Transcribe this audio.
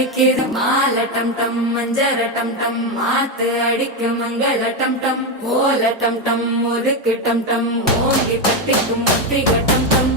தவிக்கிது மால டம் டம் மஞ்சர டம் டம் மாத்து அடிக்கு மங்கள டம் டம் ஓல டம் டம் முறுக்கு டம் டம் மோங்கி தட்டிக்கும் முத்திக டம் டம்